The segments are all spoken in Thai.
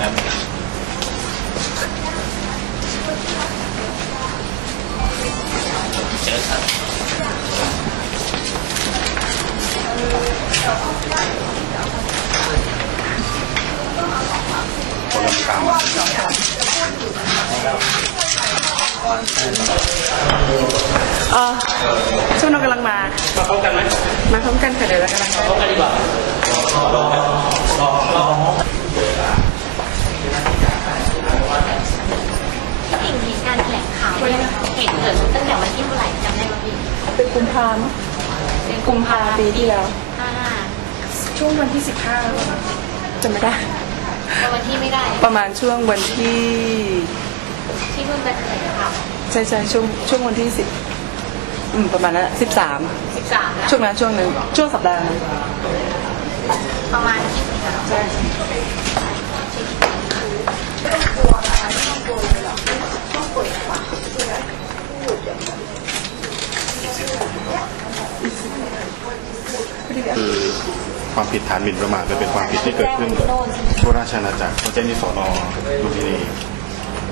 นะเจอครับคนละกรรมเออช่วงเรากำลังมา มาพร้อมกันไหมมาพร้อมกันค่ะเดี๋ยวเรากำลังพร้อมกันดีกว่าลองลองลอง สิ่งเหตุการ ณ์แถลงข่าวเนี่ยเหตุเกิดตั้งแต่วันที่เท่าไหร่จำได้ไหมพี่เป็นกุมภาพันธ์กุมภาปีที่แล้วอ่าช่วงวันที่สิบห้าจำไม่ได้แต่วันที่ไม่ได้ ประมาณช่วงวันที่ ที่เพิ่งจะแถลงข่าวใช่ใช่ช่วงช่วงวันที่สิบอืมประมาณนั้นสิบสามสิบสามแล้วช่วงนั้นช่วงหนึ่งช่วงสัปดาห์นั้นประมาณที่สิบสาม ใช่ คือความผิด ฐานหมิ่นประมาทจะเป็นความผิดที่เกิดขึ้นทั่วราชอาณาจักรเขาแจ้งที่สอนอลุมพินี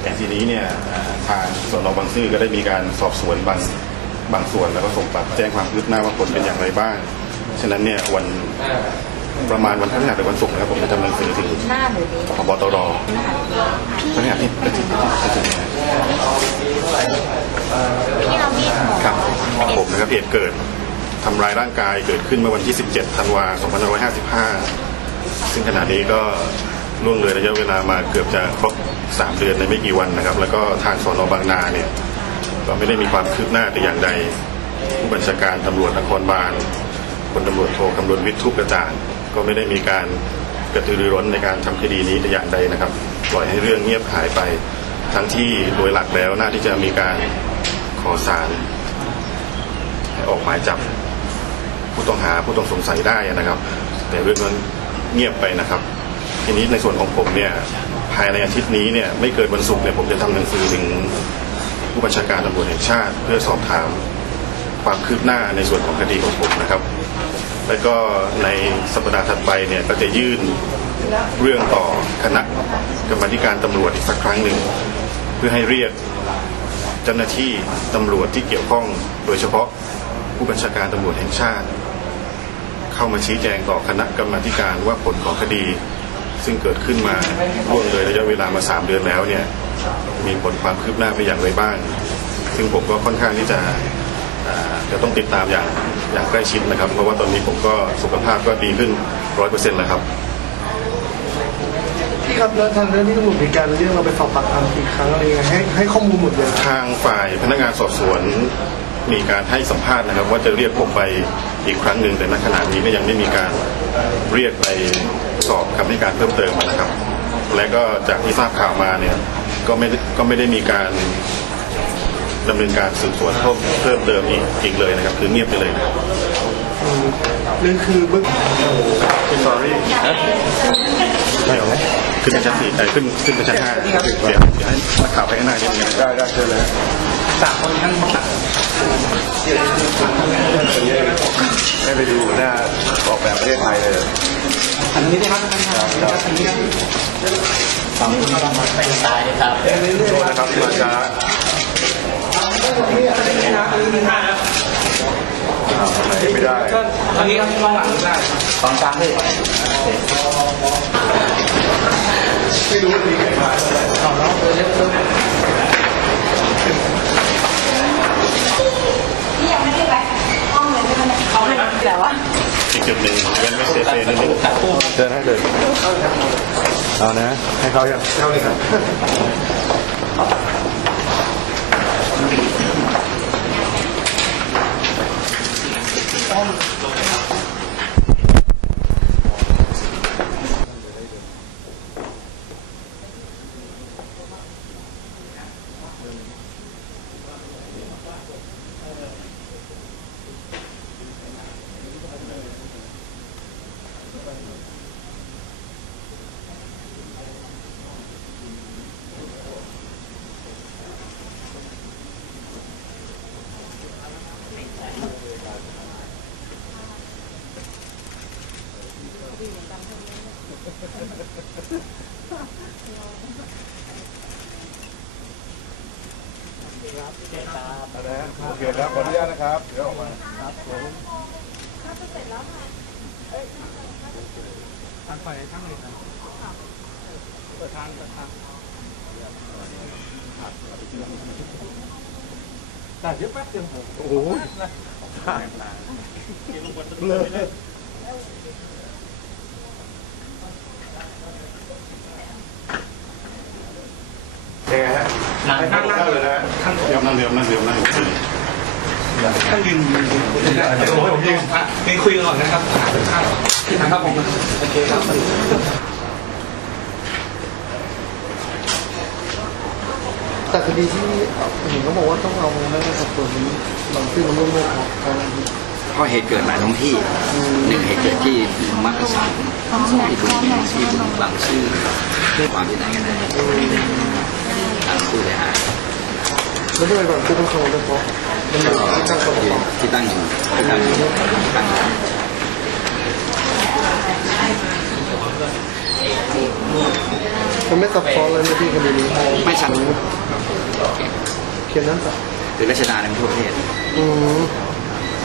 แต่ทีนี้เนี่ยเอ่อทางสอนอบางซื่อก็ได้มีการสอบสวนบางบางส่วนแล้วก็ส่งกลับแจ้งความคืบหน้าว่าผลเป็นอย่างไรบ้าง ฉะนั้นเนี่ยวันประมาณวันพฤหัสหรือวันศุกร์นะครับผมจะทำหนังสือถึงหน้าหรือนี้พบตรพฤหัสที่จะถึงจะถึงนะครับที่เรามีดหมอครับผมนะครับเหตุเกิด ทำร้ายร่างกายเกิดขึ้นเมื่อวันที่ 17 ธันวาคม 2555 ซึ่งขณะนี้ก็ล่วงเลยระยะเวลามาเกือบจะครบ 3 เดือนในไม่กี่วันนะครับ แล้วก็ทางสอนอบางนาเนี่ยก็ไม่ได้มีความคืบหน้าแต่อย่างใด ผู้บัญชาการตำรวจนครบาลพลตำรวจโทคำรณวิทย์ทุกกระจ่างก็ไม่ได้มีการกระตือรือร้นในการทำคดีนี้แต่อย่างใดนะครับ ปล่อยให้เรื่องเงียบหายไป ทั้งที่โดยหลักแล้วน่าที่จะมีการขอสารให้ออกหมายจับ ผู้ต้องหาผู้ต้องสงสัยได้นะครับ แต่เรื่องนั้นเงียบไปนะครับ ทีนี้ในส่วนของผมเนี่ยภายในอาทิตย์นี้เนี่ยไม่เกินวันศุกร์เนี่ยผมจะทำหนังสือถึงผู้บัญชาการตำรวจแห่งชาติ เพื่อสอบถามความคืบหน้าในส่วนของคดีของผมนะครับ แล้วก็ในสัปดาห์ถัดไปเนี่ยก็จะยื่นเรื่องต่อคณะกรรมธิการตำรวจอีกสักครั้งหนึ่ง เพื่อให้เรียกเจ้าหน้าที่ตำรวจที่เกี่ยวข้อง โดยเฉพาะผู้บัญชาการตำรวจแห่งชาติ เข้ามาชี้แจงต่อคณะกรรมาธิการว่าผลของคดี ซึ่งเกิดขึ้นมาล่วงเลยระยะเวลามาสามเดือนแล้วเนี่ยมีผลความคืบหน้าไปอย่างไรบ้าง ซึ่งผมก็ค่อนข้างที่จะอ่าจะต้องติดตามอย่างอย่างใกล้ชิดนะครับ เพราะว่าตอนนี้ผมก็สุขภาพก็ดีขึ้นร้อยเปอร์เซ็นต์แล้วครับพี่ครับแล้วทางเรื่องที่ตำรวจมีการเรียกเราไปสอบปากคำกี่ครั้งอะไรยังไงให้ให้ข้อมูลหมดเลยครับทางฝ่ายพนักงานสอบสวนมีการให้สัมภาษณ์นะครับ ว่าจะเรียกผมไป อีกครั้งหนึ่งแต่ณขณะนี้ก็ยังไม่มีการเรียกไปสอบคำให้การเพิ่มเติมนะครับ และก็จากที่ทราบข่าวมาเนี่ยก็ไม่ได้ก็ไม่ได้มีการดำเนินการสืบสวนเพิ่มเพิ่มเติมอีกอีกเลยนะครับ คือเงียบไปเลยนะครับอืมเรื่องคือเบื้อง sorry ไม่เอาไหมขึ้นไปชั้นสี่เอ่อขึ้นขึ้นไปชั้นห้าเดี๋ยวเดี๋ยวให้นักข่าวไปข้างหน้านิดนึงได้ได้เชิญเลยสามคนทั้งหมดให้ ไปดูหน้าออกแบบประเทศไทยเลยอันนี้ได้ครับท่านครับอันนี้สองคนเรามาเป็นตายเลยครับโทษนะครับที่มาช้าไม่ได้ก็อันนี้ครับกล้องหลังได้สองกลางเลยไม่รู้ดีกันมาเอแล้วเร็วเร็ว เขาให้แต่ว่าอีกจุดหนึ่งเว้นไม่เซเซนิดนึงตัดคู่เชิญให้เลยเอานะ ให้เขายังเท่านี้ครับ โอเคครับขออนุญาตนะครับ เดี๋ยวออกมาทางไฟช่างเลยนะเปิดทางเปิดทางแต่เดี๋ยวแป๊บเดียวโอ้โหเลย ยังไงฮะ นั่งนั่งนั่งเลยนะฮะเดี๋ยวนั่งเดี๋ยวนั่งเดี๋ยวนั่งท่านยืนยืนยืนได้เดี๋ยวผมยืนอะยืนคุยกันก่อนนะครับนะครับผมโอเคครับแต่คดีที่เห็นเขาบอกว่าต้องเอาพนักงานสอบสวนบางที่มันร่วมด้วยของการเพราะเหตุเกิดหลายท้องที่หนึ่งเหตุเกิดที่มักกะสันที่บุรีที่บุรีบางซื่อความที่ไหนกันได้ทาง ผู้เสียหายไม่ได้ไปก่อนผู้ต้องขังโดยเฉพาะมันอยู่ที่การสอบสวนที่ตั้งอยู่ที่ตั้งอยู่ตั้งอยู่มันไม่ซับซ้อนเลยนะพี่คดีนี้ไม่ชัดเขียนนั้นจ้ะคือราชดาในทั่วประเทศอื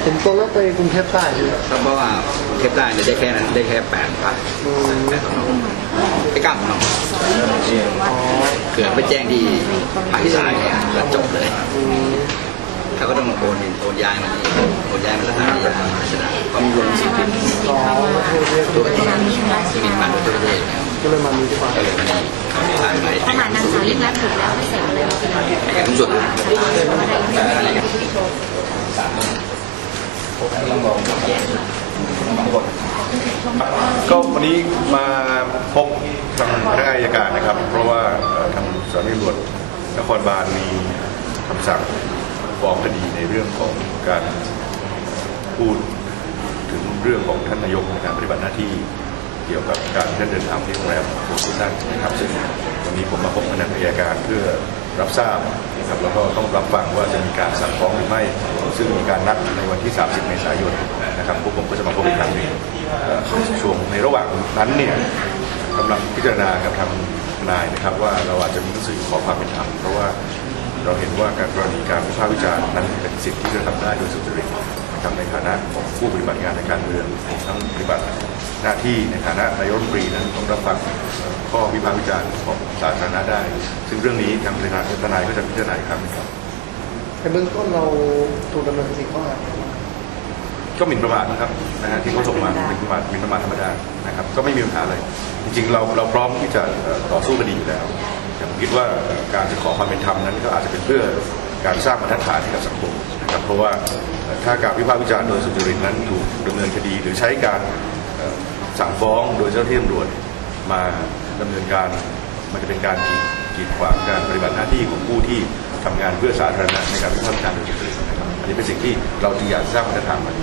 มผมตอนแรกไปกรุงเทพใต้อยู่เพราะว่าเทปได้เนี่ยได้แค่นั้นได้แค่แปดพันอืมแปดของน้องไม่กล้าของน้องอ๋อเกิดไปแจ้งที่ภาคอีสานเนี่ยแล้วจบเลยอืมเขาก็ต้องโอนโอนย้ายมาที่โอนย้ายมาสถานที่ราชดาก็มีรวมสิบป็นอ๋อโทษเรียกตัวประเทศมีมันตัวเทศก็เลยมานี้ดีกว่าก็เลยมานี่ผ่านไปขนาดนางสาวยิ่งรักถูกแล้วไม่เสร็จเลยไอ้กันจุดอะไรกัน ก็วันนี้มาพบทางพนักงานอัยการนะครับ เพราะว่าทางสำนักงานตำรวจนครบาลมีคำสั่งฟ้องคดีในเรื่องของการพูดถึงเรื่องของท่านนายกในการปฏิบัติหน้าที่เกี่ยวกับการท่านเดินทางที่โรงแรมโฟร์ซูซันนะครับซึ่งวันนี้ผมมาพบพนักงานอัยการเพื่อ รับทราบนะครับแล้วก็ต้องรับฟังว่าจะมีการสั่งฟ้องหรือไม่ ซึ่งมีการนัดในวันที่ 30 เมษายนนะครับพวกผมก็จะมาพบอีกครั้งหนึ่งช่วงในระหว่างนั้นเนี่ยกำลังพิจารณากับทางทนายนะครับว่าเราอาจจะมีหนังสือขอความเป็นธรรมเพราะว่าเราเห็นว่าการกรณีการวิพากษ์วิจารณ์นั้นเป็นสิ่งที่เราทำได้โดยสุจริตนะครับในฐานะของผู้ปฏิบัติงานในการเมืองทั้งปฏิบัติหน้าที่ในฐานะนายกรัฐมนตรีนั้นต้องรับฟัง ข้อวิพากษ์วิจารณ์ของสาธารณะได้ ซึ่งเรื่องนี้ทางทนายทนายก็จะพิจารณาอีกครั้งหนึ่งครับในเบื้องต้นเราถูกดำเนินคดีข้อหาก็หมิ่นประมาทนะครับนะฮะที่เขาส่งมาหมิ่นประมาทหมิ่นประมาทธรรมดานะครับ ก็ไม่มีปัญหาอะไร จริงๆ เราเราพร้อมที่จะเอ่อต่อสู้คดีอยู่แล้วแต่ผมคิดว่าการจะขอความเป็นธรรมนั้นก็อาจจะเป็นเพื่อการสร้างบรรทัดฐานให้กับสังคมนะครับเพราะว่าเอ่อถ้าการวิพากษ์วิจารณ์โดยสุจริตนั้นถูกดำเนินคดี หรือใช้การเอ่อสั่งฟ้องโดยเจ้าหน้าที่ตำรวจมา ดำเนินการมันจะเป็นการกีดกีดขวางการปฏิบัติหน้าที่ของผู้ที่ทำงานเพื่อสาธารณะในการวิพากษ์วิจารณ์โดยสุจริตนะครับอันนี้เป็นสิ่งที่เราจึงอยากสร้างบรรทัดฐานมา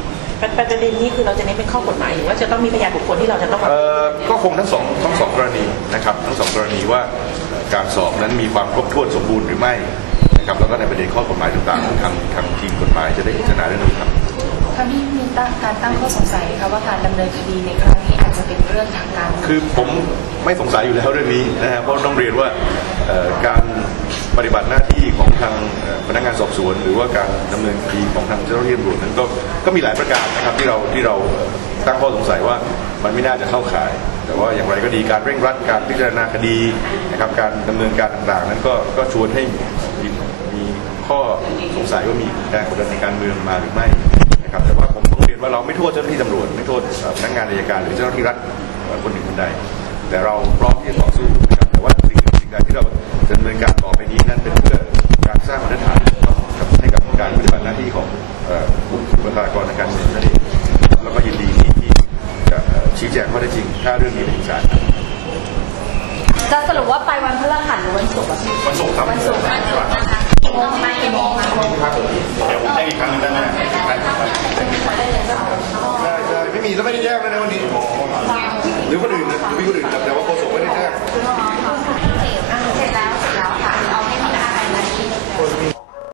ประเด็นนี้คือเราจะเน้นเป็นข้อกฎหมายหรือว่าจะต้องมีพยานบุคคลที่เราจะต้องเอ่อก็คงทั้งสองทั้งสองกรณีนะครับทั้งสองกรณีว่าเอ่อการสอบนั้นมีความครบถ้วนสมบูรณ์หรือไม่นะครับแล้วก็ในประเด็นข้อกฎหมายต่างๆทางทางทีมกฎหมายจะได้พิจารณาเรื่องนี้ครับ คะพี่มีตั้งการตั้งข้อสงสัยค่ะว่าการดำเนินคดีในครั้งนี้อาจจะเป็นเรื่องทางการคือผมไม่สงสัยอยู่แล้วเรื่องนี้นะฮะเพราะต้องเรียนว่าการปฏิบัติหน้าที่ของทางพนักงานสอบสวน หรือว่าการดำเนินคดีของทางเจ้าหน้าที่ตำรวจนั้นก็ก็มีหลายประการนะครับที่เราที่เราตั้งข้อสงสัยว่ามันไม่น่าจะเข้าข่าย แต่ว่าอย่างไรก็ดีการเร่งรัดการพิจารณาคดีนะครับการดำเนินการต่างๆ นั้นก็ก็ชวนให้มีมีข้อสงสัยว่ามีแรงกดดันในการเมืองมาหรือไม่ ว่าเราไม่โทษเจ้าหน้าที่ตำรวจไม่โทษเอ่อพนักงานอัยการหรือเจ้าหน้าที่รัฐเอ่อคนหนึ่งคนใดแต่เราพร้อมที่จะต่อสู้นะครับแต่ว่าสิ่งหนึ่งสิ่งใดที่เราจะดำเนินการต่อไปนี้นั้นเป็นเพื่อการสร้างมาตรฐานครับให้กับการปฏิบัติหน้าที่ของเอ่อบุคลากรทางการเมืองนั่นเองแล้วก็ยินดีที่ที่จะเอ่อชี้แจงข้อเท็จจริง ถ้าเรื่องนี้เป็นศาลครับจะสรุปว่าไปวันพฤหัสหรือวันศุกร์อะพี่วันศุกร์ครับวันศุกร์นะคะกี่โมง ได้อีกครั้งหนึ่งได้ไหมได้ได้ไม่มีแล้วไม่ได้แยกเลยนะวันนี้หรือคนอื่นนะหรือมีคนอื่นแต่ว่าโฆษกไม่ได้แยกคนมี